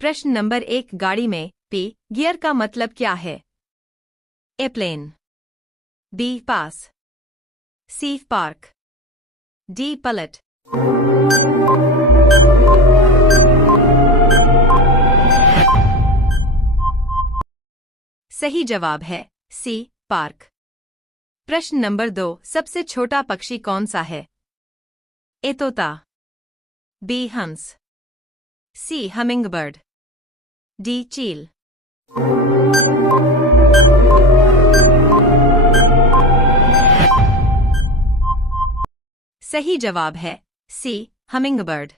प्रश्न नंबर 1 गाड़ी में पी गियर का मतलब क्या है? ए प्लेन, बी पास, सी पार्क, डी पलट। सही जवाब है सी पार्क। प्रश्न नंबर 2 सबसे छोटा पक्षी कौन सा है? ए तोता, बी हंस, सी हमिंगबर्ड, डी चील। सही जवाब है सी हमिंगबर्ड।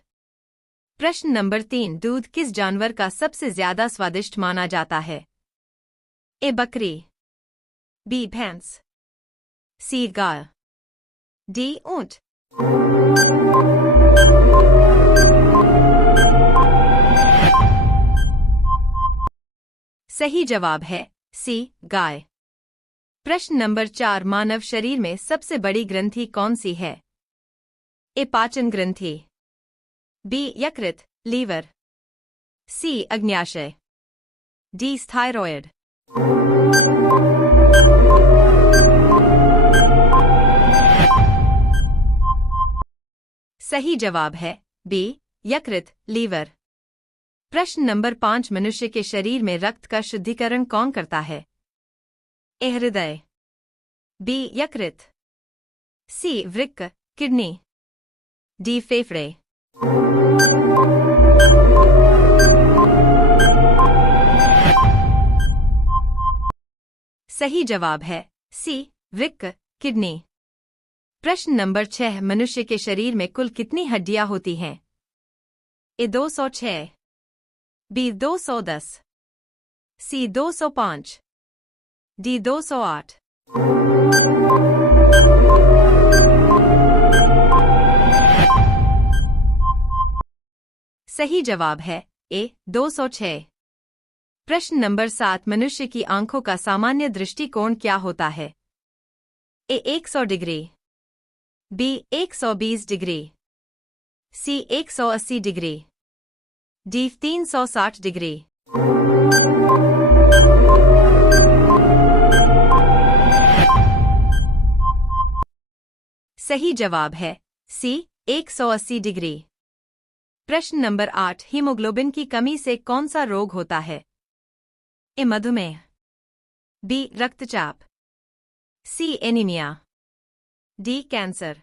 प्रश्न नंबर 3 दूध किस जानवर का सबसे ज्यादा स्वादिष्ट माना जाता है? ए बकरी, बी भैंस, सी गाय, डी ऊंट। सही जवाब है सी गाय। प्रश्न नंबर 4 मानव शरीर में सबसे बड़ी ग्रंथि कौन सी है? ए पाचन ग्रंथि, बी यकृत लीवर, सी अग्न्याशय, डी थायराइड। सही जवाब है बी यकृत लीवर। प्रश्न नंबर 5 मनुष्य के शरीर में रक्त का शुद्धिकरण कौन करता है? ए हृदय, बी यकृत, सी वृक्क किडनी, डी फेफड़े। सही जवाब है सी वृक्क किडनी। प्रश्न नंबर 6 मनुष्य के शरीर में कुल कितनी हड्डियां होती हैं? ए 206, बी 210, सी 205, डी 208। सही जवाब है ए 206। प्रश्न नंबर 7 मनुष्य की आंखों का सामान्य दृष्टिकोण क्या होता है? ए 100 डिग्री, बी 120 डिग्री, सी 180 डिग्री, डी 360 डिग्री। सही जवाब है सी 180 डिग्री। प्रश्न नंबर 8 हीमोग्लोबिन की कमी से कौन सा रोग होता है? ए मधुमेह, बी रक्तचाप, सी एनीमिया, डी कैंसर।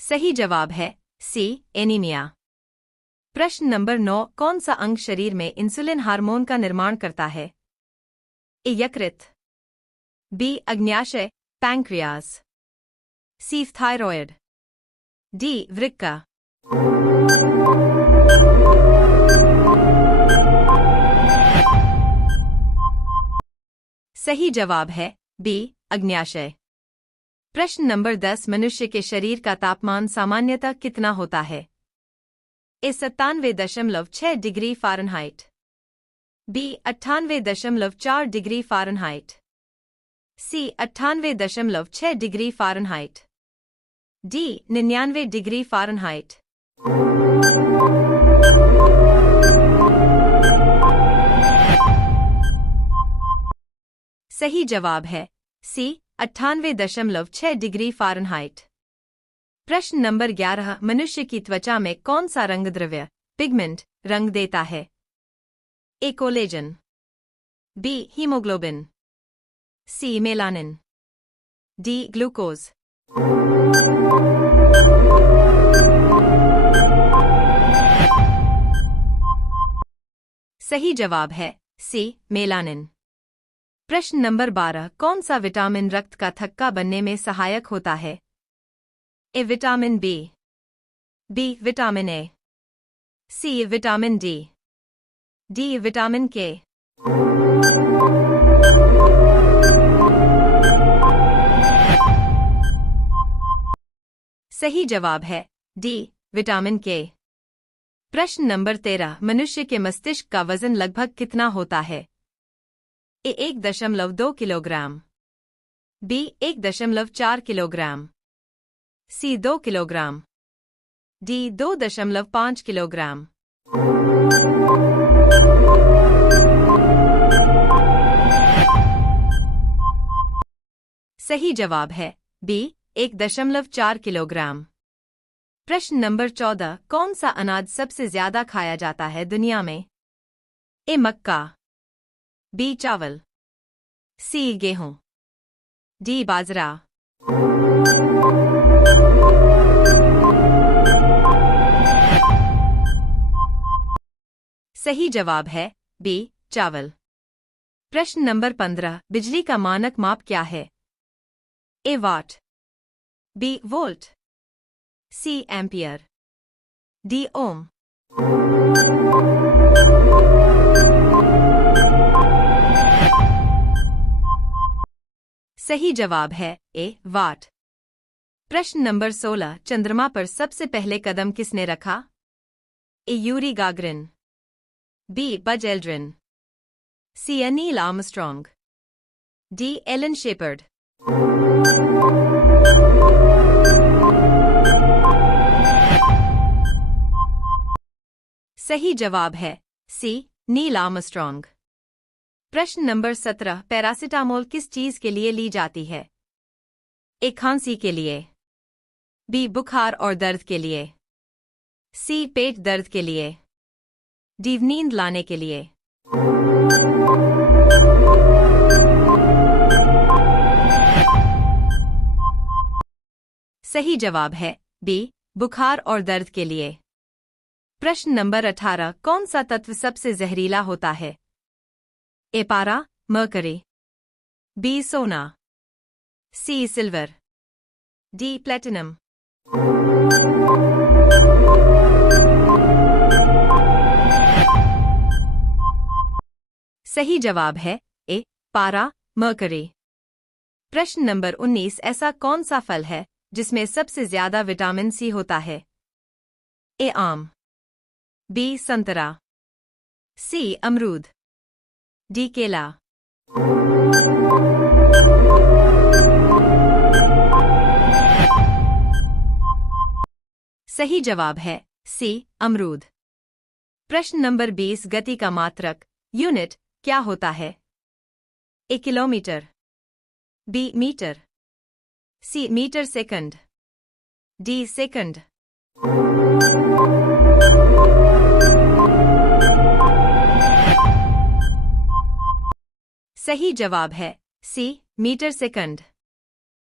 सही जवाब है सी एनीमिया। प्रश्न नंबर 9 कौन सा अंग शरीर में इंसुलिन हार्मोन का निर्माण करता है? ए यकृत, बी अग्न्याशय पैंक्रियास, सी थायराइड, डी वृक्का। सही जवाब है बी अग्न्याशय। प्रश्न नंबर 10 मनुष्य के शरीर का तापमान सामान्यतः कितना होता है? A 97.6 degree Fahrenheit, B 98.4 degree Fahrenheit, C 98.6 degree Fahrenheit, D 99 degree Fahrenheit. सही जवाब है सी 98.6 डिग्री फ़ारेनहाइट। प्रश्न नंबर 11 मनुष्य की त्वचा में कौन सा रंग द्रव्य पिगमेंट रंग देता है? ए कोलेजन, बी हीमोग्लोबिन, सी मेलानिन, डी ग्लूकोज। सही जवाब है सी मेलानिन। प्रश्न नंबर 12 कौन सा विटामिन रक्त का थक्का बनने में सहायक होता है? A vitamin B, B vitamin A, C vitamin D, D vitamin K. सही जवाब है डी विटामिन के। प्रश्न नंबर 13 मनुष्य के मस्तिष्क का वजन लगभग कितना होता है? ए 1.2 किलोग्राम, बी 1.4 किलोग्राम, सी 2 किलोग्राम, डी 2.5 किलोग्राम। सही जवाब है बी 1.4 किलोग्राम। प्रश्न नंबर 14, कौन सा अनाज सबसे ज्यादा खाया जाता है दुनिया में? ए मक्का, बी चावल, सी गेहूं, डी बाजरा। सही जवाब है बी चावल। प्रश्न नंबर 15, बिजली का मानक माप क्या है? ए वाट, बी वोल्ट, सी एम्पियर, डी ओम। सही जवाब है ए वाट। प्रश्न नंबर 16, चंद्रमा पर सबसे पहले कदम किसने रखा? A Yuri Gagarin, B Buzz Aldrin, C Neil Armstrong, D Alan Shepard. सही जवाब है सी नील आर्मस्ट्रॉन्ग। प्रश्न नंबर 17, पैरासिटामोल किस चीज के लिए ली जाती है? ए खांसी के लिए, बी बुखार और दर्द के लिए, सी पेट दर्द के लिए, डी नींद लाने के लिए। सही जवाब है बी बुखार और दर्द के लिए। प्रश्न नंबर 18, कौन सा तत्व सबसे जहरीला होता है? ए पारा, मर्करी, बी सोना, सी सिल्वर, डी प्लेटिनम। सही जवाब है ए पारा, मर्करी। प्रश्न नंबर 19, ऐसा कौन सा फल है जिसमें सबसे ज्यादा विटामिन सी होता है? ए आम, बी संतरा, सी अमरूद, डी केला। सही जवाब है सी अमरूद। प्रश्न नंबर 20, गति का मात्रक यूनिट क्या होता है? ए किलोमीटर, बी मीटर, सी मीटर सेकंड, डी सेकंड। सही जवाब है सी मीटर सेकंड।